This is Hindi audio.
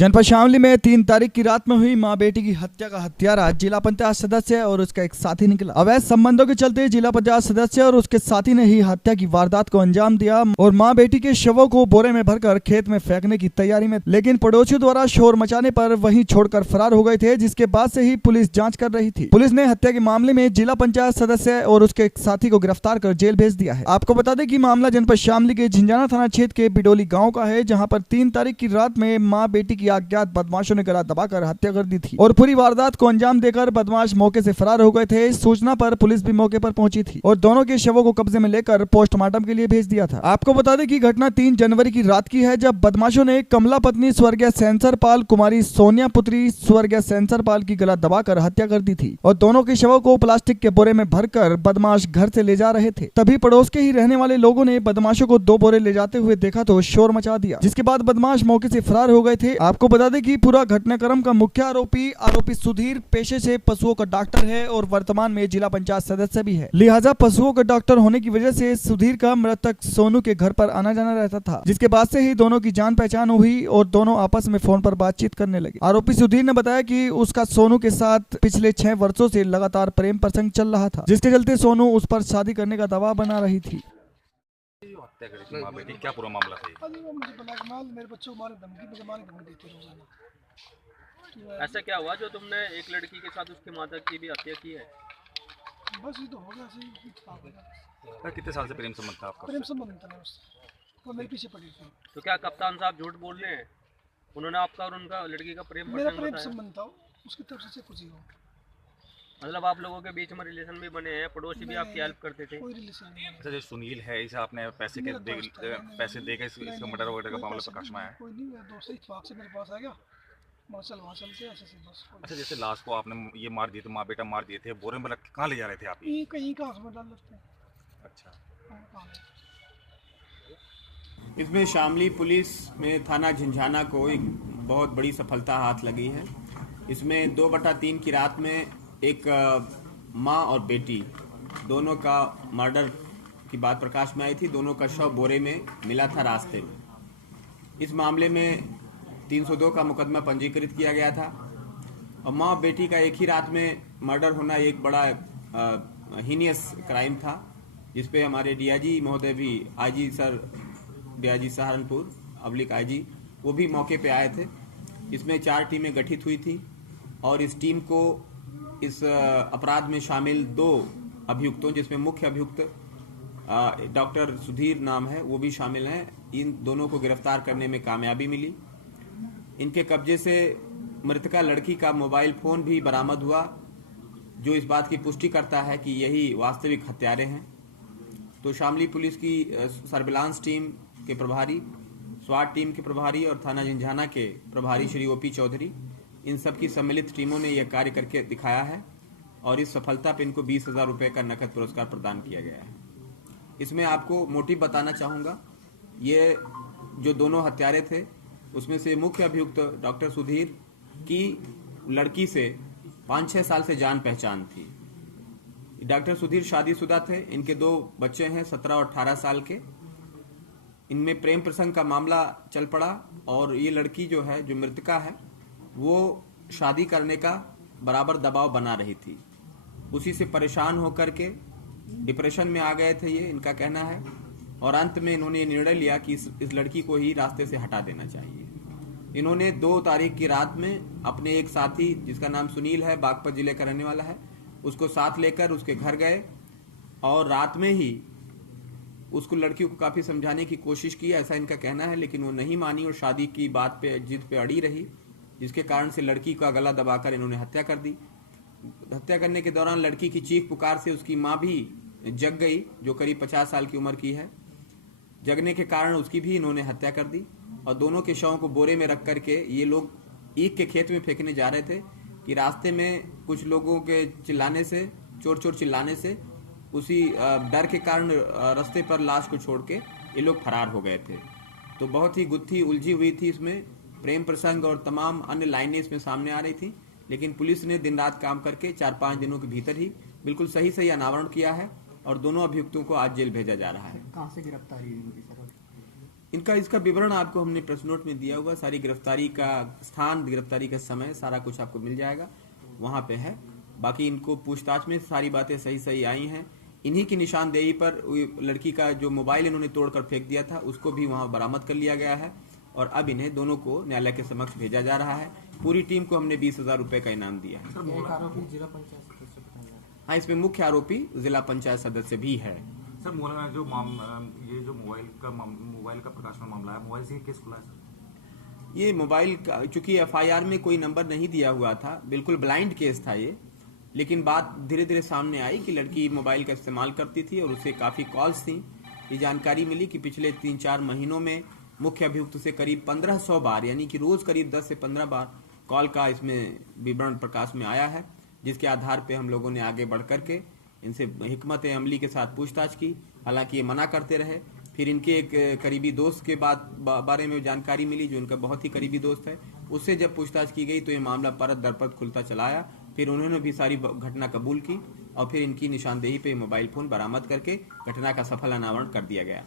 जनपद शामली में 3 तारीख की रात में हुई मां बेटी की हत्या का हत्यारा जिला पंचायत सदस्य और उसका एक साथी निकला। अवैध संबंधों के चलते जिला पंचायत सदस्य और उसके साथी ने ही हत्या की वारदात को अंजाम दिया और मां बेटी के शवों को बोरे में भरकर खेत में फेंकने की तैयारी में, लेकिन पड़ोसियों द्वारा शोर मचाने पर वहीं छोड़कर फरार हो गए थे, जिसके बाद से ही पुलिस जाँच कर रही थी। पुलिस ने हत्या के मामले में जिला पंचायत सदस्य और उसके एक साथी को गिरफ्तार कर जेल भेज दिया है। आपको बता दें कि मामला जनपद शामली के झिंझाना थाना क्षेत्र के बिडोली गाँव का है, जहाँ पर 3 तारीख की रात में मां बेटी की अज्ञात बदमाशों ने गला दबाकर हत्या कर दी थी और पूरी वारदात को अंजाम देकर बदमाश मौके से फरार हो गए थे। सूचना पर पुलिस भी मौके पर पहुंची थी और दोनों के शवों को कब्जे में लेकर पोस्टमार्टम के लिए भेज दिया था। आपको बता दें कि घटना 3 जनवरी की रात की है, जब बदमाशों ने कमला पत्नी स्वर्गीय सेंसर पाल कुमारी सोनिया पुत्री स्वर्गीय सेंसर पाल की गला दबाकर हत्या कर दी थी और दोनों के शवों को प्लास्टिक के बोरे में भरकर बदमाश घर से ले जा रहे थे। तभी पड़ोस के ही रहने वाले लोगों ने बदमाशों को 2 बोरे ले जाते हुए देखा तो शोर मचा दिया, जिसके बाद बदमाश मौके से फरार हो गए थे। आपको बता दें कि पूरा घटनाक्रम का मुख्य आरोपी सुधीर पेशे से पशुओं का डॉक्टर है और वर्तमान में जिला पंचायत सदस्य भी है, लिहाजा पशुओं का डॉक्टर होने की वजह से सुधीर का मृतक सोनू के घर पर आना जाना रहता था, जिसके बाद से ही दोनों की जान पहचान हुई और दोनों आपस में फोन पर बातचीत करने लगे। आरोपी सुधीर ने बताया कि उसका सोनू के साथ पिछले 6 वर्षों से लगातार प्रेम प्रसंग चल रहा था, जिसके चलते सोनू उस पर शादी करने का दबाव बना रही थी। हत्या करी थी माँ बेटी, क्या पूरा मामला था? मुझे ब्लैकमेल, मेरे बच्चों को मारे धमकी देते रोजाना। ऐसा क्या हुआ जो तुमने एक लड़की के साथ उसकी माता की भी हत्या की है? बस ये तो हो गया, सही इत्तेफाक हो गया। कितने साल से प्रेम संबंध था आपका? प्रेम संबंध था ना उससे, वो मेरे पीछे पड़ी थी। तो क्या कप्तान साहब झूठ बोल रहे हैं? उन्होंने आपका और उनका लड़की का प्रेम मेरा प्रसंग प्रेम बताया? संबंध था, उसकी तरफ से कुछ ही हो। मतलब आप लोगों के बीच में रिलेशन भी बने हैं, पड़ोसी भी आपकी हेल्प करते थे? कोई रिलेशन नहीं है। अच्छा, जो सुनील है इसे आपने पैसे देकर इसका मर्डर वगैरह का मामला प्रकाश में आया? कोई नहीं, मेरा दोस्त इत्तेफाक से मेरे पास आ गया, वहाँ चलते ऐसे से बस। अच्छा, जैसे लाश को आपने ये मार दिए थे, माँ बेटा मार दिए थे, बोरे में रख के कहाँ ले जा रहे थे आप? ये कहीं का में डाल देते हैं। अच्छा, इसमें शामली पुलिस में थाना झिंझाना को एक बहुत बड़ी सफलता हाथ लगी है। इसमें 2/3 की रात में एक माँ और बेटी दोनों का मर्डर की बात प्रकाश में आई थी। दोनों का शव बोरे में मिला था रास्ते में। इस मामले में 302 का मुकदमा पंजीकृत किया गया था और माँ बेटी का एक ही रात में मर्डर होना एक बड़ा हीनियस क्राइम था, जिसपे हमारे डीआईजी महोदय भी, IG sir, DIG Saharanpur oblique IG, वो भी मौके पे आए थे। इसमें 4 टीमें गठित हुई थी और इस टीम को इस अपराध में शामिल 2 अभियुक्तों, जिसमें मुख्य अभियुक्त डॉक्टर सुधीर नाम है, वो भी शामिल हैं। इन दोनों को गिरफ्तार करने में कामयाबी मिली। इनके कब्जे से मृतका लड़की का मोबाइल फोन भी बरामद हुआ, जो इस बात की पुष्टि करता है कि यही वास्तविक हत्यारे हैं। तो शामली पुलिस की सर्विलांस टीम के प्रभारी, स्वाट टीम के प्रभारी और थाना झिंझाना के प्रभारी श्री ओपी चौधरी, इन सब की सम्मिलित टीमों ने यह कार्य करके दिखाया है और इस सफलता पर इनको 20,000 रुपये का नकद पुरस्कार प्रदान किया गया है। इसमें आपको मोटिव बताना चाहूँगा, ये जो दोनों हत्यारे थे उसमें से मुख्य अभियुक्त डॉक्टर सुधीर की लड़की से 5-6 साल से जान पहचान थी। डॉक्टर सुधीर शादीशुदा थे, इनके 2 बच्चे हैं 17 और 18 साल के। इनमें प्रेम प्रसंग का मामला चल पड़ा और ये लड़की जो है, जो मृतका है, वो शादी करने का बराबर दबाव बना रही थी। उसी से परेशान होकर के डिप्रेशन में आ गए थे, ये इनका कहना है, और अंत में इन्होंने ये निर्णय लिया कि इस लड़की को ही रास्ते से हटा देना चाहिए। इन्होंने 2 तारीख की रात में अपने एक साथी, जिसका नाम सुनील है, बागपत जिले का रहने वाला है, उसको साथ लेकर उसके घर गए और रात में ही उसको, लड़की को काफ़ी समझाने की कोशिश की, ऐसा इनका कहना है, लेकिन वो नहीं मानी और शादी की बात पे, जिद पे अड़ी रही, जिसके कारण से लड़की का गला दबाकर इन्होंने हत्या कर दी। हत्या करने के दौरान लड़की की चीख पुकार से उसकी माँ भी जग गई, जो करीब 50 साल की उम्र की है। जगने के कारण उसकी भी इन्होंने हत्या कर दी और दोनों के शवों को बोरे में रख करके ये लोग ईख के खेत में फेंकने जा रहे थे कि रास्ते में कुछ लोगों के चिल्लाने से, चोर चोर चिल्लाने से, उसी डर के कारण रास्ते पर लाश को छोड़ के ये लोग फरार हो गए थे। तो बहुत ही गुत्थी उलझी हुई थी, इसमें प्रेम प्रसंग और तमाम अन्य लाइनें इसमें सामने आ रही थी, लेकिन पुलिस ने दिन रात काम करके 4-5 दिनों के भीतर ही बिल्कुल सही अनावरण किया है और दोनों अभियुक्तों को आज जेल भेजा जा रहा है। कहाँ से गिरफ्तारी हुई सर? इनका इसका विवरण आपको हमने प्रेस नोट में दिया हुआ, सारी गिरफ्तारी का स्थान, गिरफ्तारी का समय, सारा कुछ आपको मिल जाएगा, वहां पे है। बाकी इनको पूछताछ में सारी बातें सही सही आई हैं। इन्हीं की निशानदेही पर लड़की का जो मोबाइल इन्होंने तोड़कर फेंक दिया था उसको भी वहां बरामद कर लिया गया है और अब इन्हें दोनों को न्यायालय के समक्ष भेजा जा रहा है। पूरी टीम को हमने 20,000 रुपए का इनाम दिया है। हाँ, इसमें मुख्य आरोपी जिला पंचायत सदस्य भी है। सर जो ये जो मोबाइल का प्रकाशन मामला है, मोबाइल से केस खुला है सर? ये मोबाइल का चूंकि एफआईआर में कोई नंबर नहीं दिया हुआ था, बिल्कुल ब्लाइंड केस था ये, लेकिन बात धीरे धीरे सामने आई कि लड़की मोबाइल का इस्तेमाल करती थी और उससे काफी कॉल्स थी। ये जानकारी मिली कि पिछले 3-4 महीनों में मुख्य अभियुक्त से करीब 1500 बार, यानी कि रोज करीब 10 से 15 बार कॉल का इसमें विवरण प्रकाश में आया है, जिसके आधार पे हम लोगों ने आगे बढ़ करके इनसे हिकमत अमली के साथ पूछताछ की। हालांकि ये मना करते रहे। फिर इनके एक करीबी दोस्त के बारे में जानकारी मिली, जो इनका बहुत ही करीबी दोस्त है, उससे जब पूछताछ की गई तो ये मामला परत दर परत खुलता चला आया। फिर उन्होंने भी सारी घटना कबूल की और फिर इनकी निशानदेही पे मोबाइल फोन बरामद करके घटना का सफल अनावरण कर दिया गया।